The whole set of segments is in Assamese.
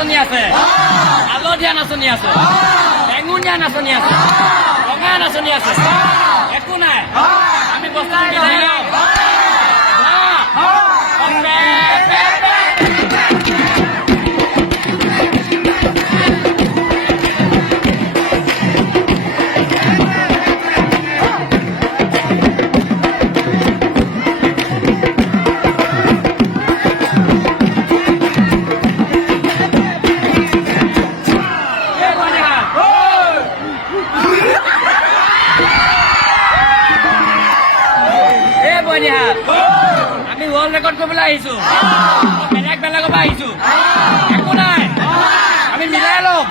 নাচনি আছে, হালধীয়া নাচনি আছে, বেঙুনীয়া নাচনি আছে, ৰঙা নাচনি আছে, একো নাই। আমি বস্তু মিলাই লওঁ। আমি ৱৰ্ল্ড ৰেকৰ্ড কৰিবলৈ আহিছো, বেলেগৰ পৰা আহিছো, একো নাই। আমি মিলাই লম।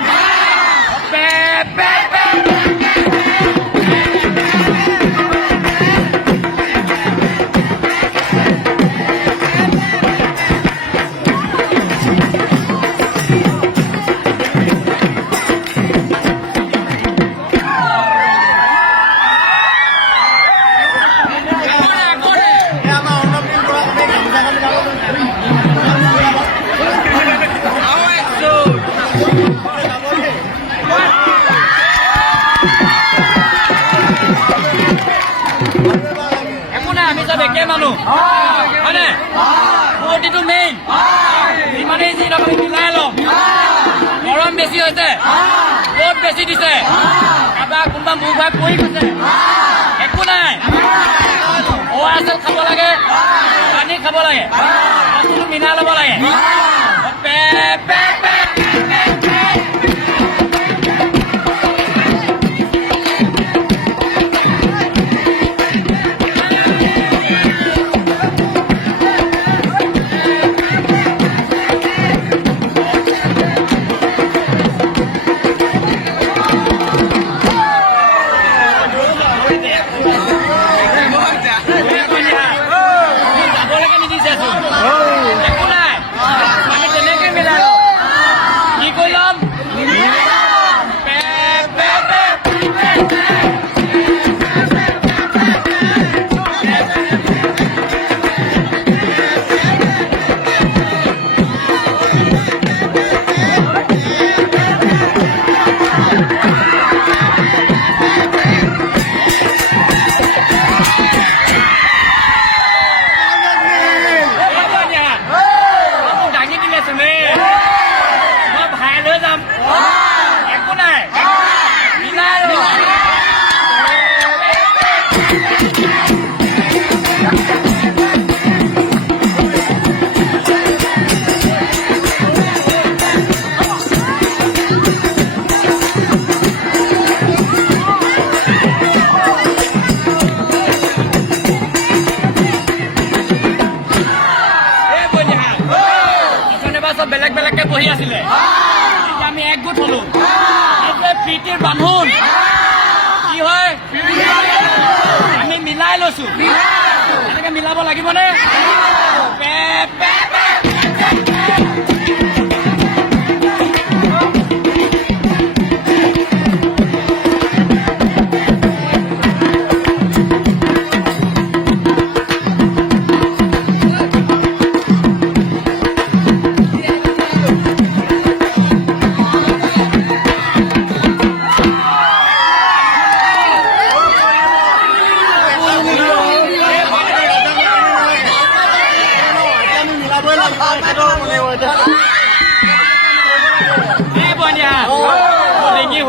একে মানুহ হয়নে? ফূৰ্তিটো মেইন। যিমানেই যি নকৰি মিলাই লম। গৰম বেছি হৈছে, ৰ'দ বেছি দিছে, কাৰোবাৰ কোনোবা মুখ ভাই পৰি গৈছে, একো নাই। ORS খাব লাগে, পানী খাব লাগে, বস্তুটো মিলাই ল'ব লাগে। বেলেগকে বহি আছিলে, আমি একগোট হলো। প্ৰীতিৰ বান্ধোন কি হয়, আমি মিলাই লৈছো। এনেকে মিলাব লাগিবনে?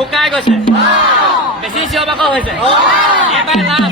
শুকাই গৈছে, বেছি চিঞৰ বাখৰ হৈছে, এবাৰ লাভ।